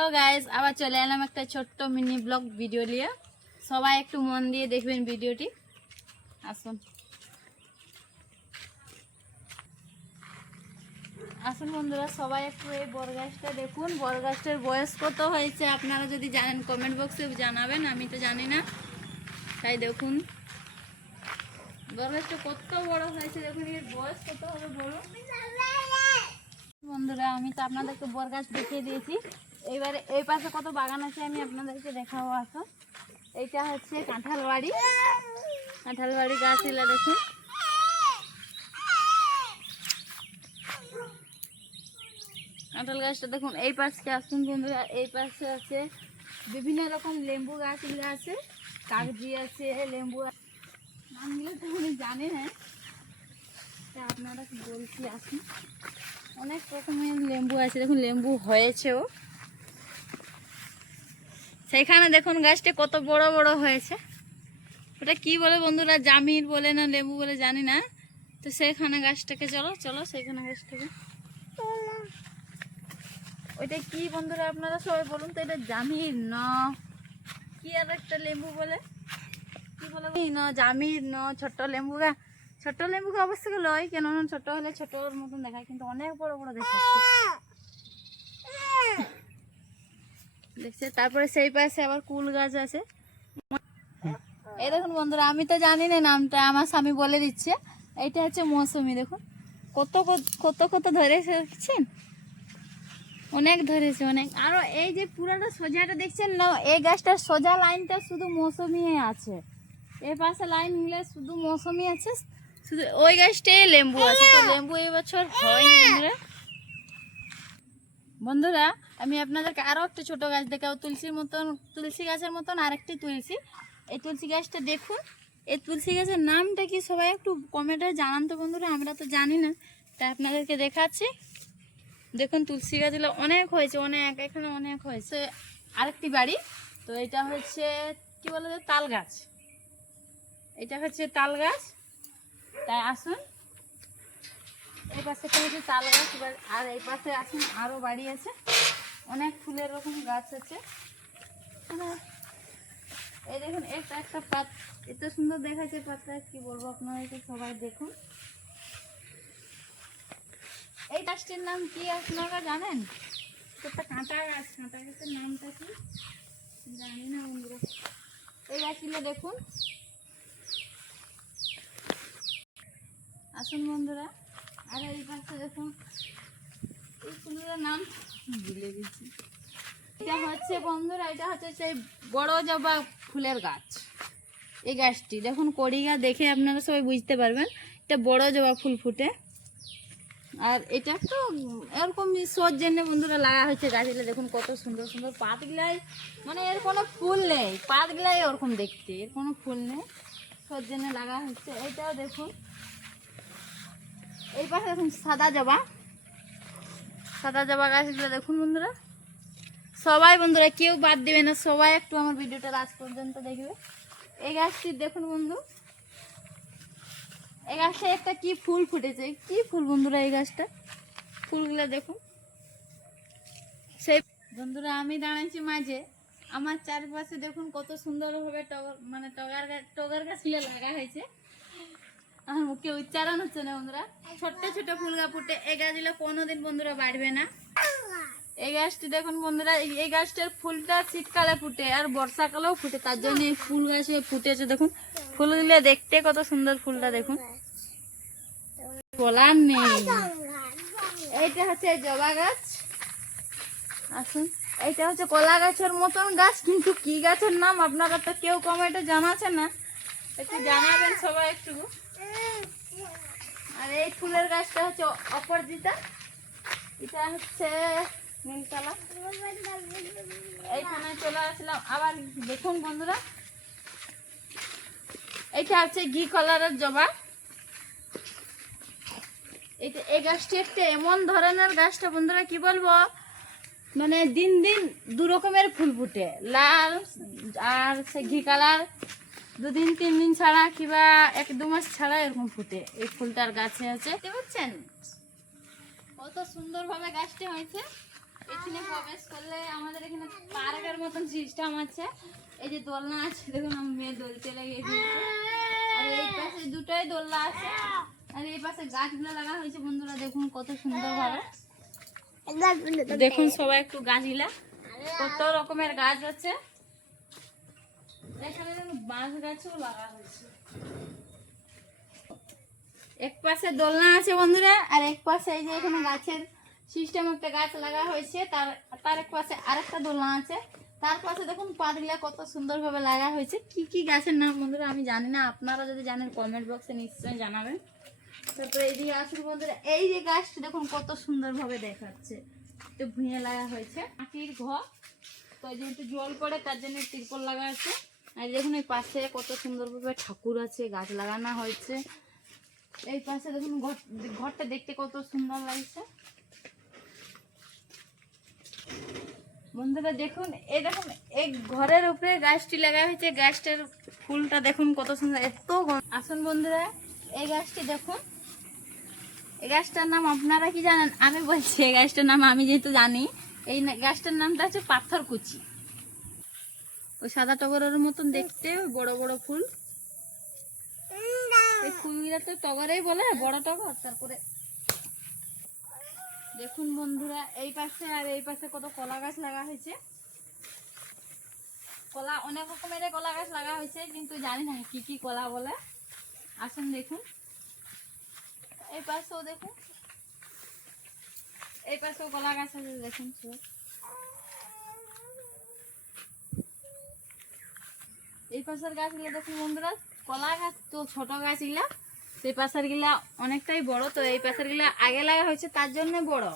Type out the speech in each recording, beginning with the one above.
Hello guys, আবার চলে এলাম একটা ছোট্ট মিনি ব্লগ ভিডিও নিয়ে। সবাই একটু মন দিয়ে দেখবেন ভিডিওটি। আসুন আসুন বন্ধুরা, সবাই একটু এই বরগাছটা দেখুন। বরগাছটার বয়স কত হয়েছে আপনারা যদি জানেন কমেন্ট বক্সে জানাবেন, আমি তো জানি না। তাই দেখুন বরগাছটা কত বড় হয়েছে, দেখুন এর বয়স কত হবে বড়। বন্ধুরা, আমি তো আপনাদেরকে বরগাছ দেখিয়ে দিয়েছি। এবারে এই পাশে কত বাগান আছে আমি আপনাদেরকে দেখাবো। আসো, এইটা হচ্ছে কাঁঠাল বাড়ি গাছগুলা দেখুন। কাঁঠাল গাছটা দেখুন। এই পাশে আসুন বন্ধুরা, এই পাশে আছে বিভিন্ন রকম লেম্বু গাছগুলো আছে, কাগজি আছে, লেম্বু নামগুলো তো উনি জানে না, তা আপনারা বলছি। আসুন, অনেক রকমের লেম্বু আছে, দেখুন লেম্বু হয়েছেও। সেইখানে দেখুন গাছটা কত বড় বড় হয়েছে। ওটা কি বলে বন্ধুরা, জামির বলে না লেবু বলে জানি না। তো সেইখানে গাছটাকে চলো সেইখানে গাছটাকে, ওইটা কি বন্ধুরা আপনারা সবাই বলুন তো, এটা জামির না কি আর একটা লেবু বলে, কি বলে না জামির না ছোট্ট লেবু গা। ছোট্ট লেবু গা অবশ্যই লয়, কেন ছোট হলে ছোটর মতন দেখায়, কিন্তু অনেক বড় বড় দেখাচ্ছে দেখছে। তারপরে সেই পাশে আবার কুল গাছ আছে। এই দেখুন বন্ধুরা, আমি তো জানি না নামটা, আমার স্বামী বলে দিচ্ছে। এইটা হচ্ছে মৌসুমি। দেখুন কত কত কত ধরেছে, দেখছেন? অনেক ধরেছে, অনেক। আরো এই যে পুরাটা সোজাটা দেখছেন না, এই গাছটার সোজা লাইনটা শুধু মৌসুমি আছে। এই পাশে লাইন মিলে শুধু মৌসুমি আছে, শুধু ওই গাছটাই লেম্বু আছে। তো লেম্বু এই বছর হয়নি বন্ধুরা। বন্ধুরা, আমি আপনাদেরকে আরো একটা ছোট গাছ দেখাবো, তুলসী গাছের মতন আরেকটি তুলসী। এই তুলসী গাছটা দেখুন। এই তুলসী গাছের নামটা কি সবাই একটু কমেন্টে জানান তো বন্ধুরা, আমরা তো জানি না, তাই আপনাদেরকে দেখাচ্ছি। দেখুন তুলসী গাছগুলো অনেক হয়েছে, অনেক, এখানে অনেক হয়েছে। আরেকটি বাড়ি, তো এটা হচ্ছে কি বলে তাল গাছ, এটা হচ্ছে তাল গাছ। তাই আসুন, এই পাশে হচ্ছে তাল গাছ। আর এই পাশে আসুন, আরো বাড়ি আছে, অনেক ফুলের রকম গাছ আছে। এই দেখুন একটা একটা পাত, এত সুন্দর দেখাচ্ছে পাতা, কি বলবো আপনাদেরকে, সবাই দেখুন। এই গাছটির নাম কি আপনারা জানেন? একটা কাঁটা গাছ, কাঁটা গাছের নামটা কি জানি না বন্ধুরা। এই গাছগুলো দেখুন। আসুন বন্ধুরা, আর এই পাশে দেখুন, এই ফুলের নাম ভুলে গেছি। এটা হচ্ছে বন্ধুরা, এটা হচ্ছে সেই বড় জবা ফুলের গাছ। এই গাছটি দেখুন, কড়িগা দেখে আপনারা সবাই বুঝতে পারবেন, এটা বড় জবা ফুল ফুটে। আর এটা তো এরকম শোর জন্য বন্ধুরা লাগা হয়েছে গাছগুলো। দেখুন কত সুন্দর সুন্দর পাতগুলাই, মানে এর কোনো ফুল নেই, পাতগুলাই ওরকম দেখতে, এর কোনো ফুল নেই, শোর জন্য লাগা হচ্ছে। এইটাও দেখুন। এই পাশে দেখুন সাদা জবা গাছগুলো দেখুন বন্ধুরা। সবাই বন্ধুরা কেউ বাদ দিবে না, সবাই একটু আমার ভিডিওটা লাস্ট পর্যন্ত দেখবে। এই গাছটি দেখুন বন্ধু, এই গাছটা একটা কি ফুল ফুটেছে, কি ফুল বন্ধুরা এই গাছটা, ফুলগুলো দেখুন। সেই বন্ধুরা আমি দাঁড়াইছি মাঝে, আমার চারপাশে দেখুন কত সুন্দরভাবে টগর গাছগুলো লাগা হয়েছে। আমার মুখে উচ্চারণ হচ্ছে না বন্ধুরা। ছোট্ট ছোট ফুল গা ফুটে, এই গাছগুলো কোনোদিন বন্ধুরা বাড়বে না। এই গাছটি দেখুন বন্ধুরা, এই গাছটার ফুলটা শীতকালে ফুটে আর বর্ষাকালেও ফুটে, তার জন্য এই ফুল গাছে ফুটেছে। দেখুন ফুলগুলো দেখতে কত সুন্দর, ফুলটা দেখুন, বলার নেই। এইটা হচ্ছে জবা গাছ। আসুন, এইটা হচ্ছে কলা গাছের মতন গাছ, কিন্তু কি গাছের নাম আপনারা তো কেউ কমেন্টে জানাচ্ছেন না, একটু জানাবেন সবাই একটু। আর এই ফুলের গাছটা হচ্ছে অপরাজিতা, এটা হচ্ছে নীলতলা। এইখানে চলে আসলাম আবার। দেখুন বন্ধুরা, এইটা হচ্ছে ঘি কালারের জবা। এইটা এই গাছটি একটা এমন ধরনের গাছটা বন্ধুরা, কি বলবো, মানে দিন দিন দু রকমের ফুল ফুটে, লাল আর সে ঘি কালার, 2-3 দিন ছাড়া কিংবা 1-2 মাস ছাড়া এরকম ফুটে। এই ফুলটার গাছে আছে, দেখতে পাচ্ছেন কত সুন্দর ভাবে গাছটি হয়েছে। এখানে প্রবেশ করলে আমাদের এখানে পার্কের মতন সিস্টেম আছে। এই যে দোলনা আছে, দেখুন আমার মেয়ে দোলতে লেগে দিয়েছে। আর এই পাশে দুটোই দোলনা আছে, আর এই পাশে গাছগুলো লাগা হয়েছে বন্ধুরা, দেখুন কত সুন্দর ভাবে। দেখুন সবাই একটু গাছগুলা, কত রকমের গাছ আছে। এখানে বাঁশ গাছও লাগা হয়েছে। এক পাশে দোলনা আছে বন্ধুরা, আর এক পাশে এই যে এখানে গাছের সিস্টেম একটা গাছ লাগা হয়েছে, তার এক পাশে আরেকটা দোলনা আছে। তার পাশে দেখুন পাতগুলা কত সুন্দরভাবে লাগা হয়েছে। কি কি গাছের নাম বন্ধুরা আমি জানি না, আপনারা যদি জানেন কমেন্ট বক্সে নিশ্চয়ই জানাবেন। তারপরে এইদিকে আসুন বন্ধুরা, এই যে গাছটা দেখুন কত সুন্দরভাবে দেখাচ্ছে, একটু ভুঁয়ে লাগা হয়েছে। মাটির ঘর, তো যেহেতু জল পড়ে তার জন্য তিরপল লাগা আছে। আর দেখুন এই পাশে কত সুন্দরভাবে ঠাকুর আছে, গাছ লাগানো হয়েছে। এই পাশে দেখুন ঘরটা দেখতে কত সুন্দর লাগছে বন্ধুরা। দেখুন এই দেখুন এই ঘরের উপরে গাছটি লাগা হয়েছে, গাছটার ফুলটা দেখুন কত সুন্দর, এত আসুন বন্ধুরা এই গাছটি দেখুন। এই গাছটার নাম আপনারা কি জানেন? আমি বলছি এই গাছটার নাম আমি যেহেতু জানি, এই গাছটার নামটা হচ্ছে পাথরকুচি। ওই সাদা টগরের মতন দেখতে, বড় বড় ফুল। এই ফুলগুলো তো টগরেই বলে, বড় টগর। তারপরে দেখুন বন্ধুরা এই পাশে আর এই পাশে কত কলা গাছ লাগা হয়েছে। কলা অনেক রকমের কলা গাছ লাগা হয়েছে, কিন্তু জানি না কি কি কলা বলে। আসুন দেখুন এই পাশেও দেখুন, এই পাশেও কলা গাছ আছে দেখুন। এই পাশের গাছগুলো দেখুন বন্ধুরা, কলা গাছ তো ছোট গাছগুলা, সেই পাশের গুলা অনেকটাই বড়। তো এই পাশের গুলা আগে লাগা হয়েছে তার জন্য বড়,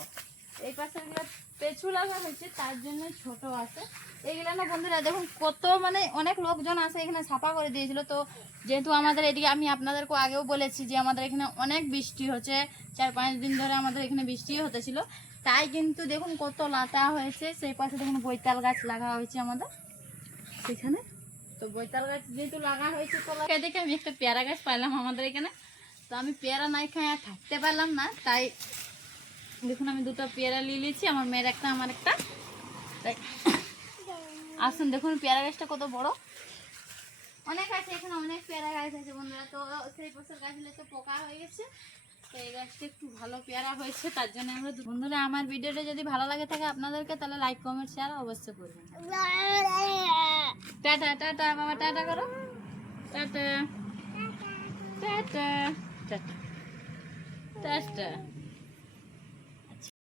এই পাশের গুলা পেছু লাগা হয়েছে তার জন্য ছোট আছে। এইগুলা না বন্ধুরা দেখুন কত মানে অনেক লোকজন আসে এখানে ছাপা করে দিয়েছিল। তো যেহেতু আমাদের এদিকে আমি আপনাদেরকে আগেও বলেছি যে আমাদের এখানে অনেক বৃষ্টি হচ্ছে, 4-5 দিন ধরে আমাদের এখানে বৃষ্টি হতেছিল, তাই কিন্তু দেখুন কত লাটা হয়েছে। সেই পাশে দেখুন বৈতাল গাছ লাগা হয়েছে আমাদের সেখানে। তো বৈতাল গাছ যেহেতু লাগা হয়েছে, তো দেখে আমি একটা পেয়ারা গাছ পাইলাম আমাদের এখানে। তো আমি পেয়ারা নাই খাই আর থাকতে পারলাম না, তাই দেখুন আমি দুটো পেয়ারা নিয়ে নিয়েছি, আমার মেয়ের একটা আমার একটা। তাই আসুন দেখুন পেয়ারা গাছটা কত বড়, অনেক আছে এখানে, অনেক পেয়ারা গাছ আছে বন্ধুরা। তো সেই বছর গাছগুলো তো পোকা হয়ে গেছে, তো এই গাছটা একটু ভালো পেয়ারা হয়েছে, তার জন্য আমরা বন্ধুরা আমার ভিডিওটা যদি ভালো লাগে থাকে আপনাদেরকে, তাহলে লাইক কমেন্ট শেয়ার অবশ্যই করবেন। টাটা টাটা বাবা, টাটা করো, টাটা টাটা টাটা টাটা।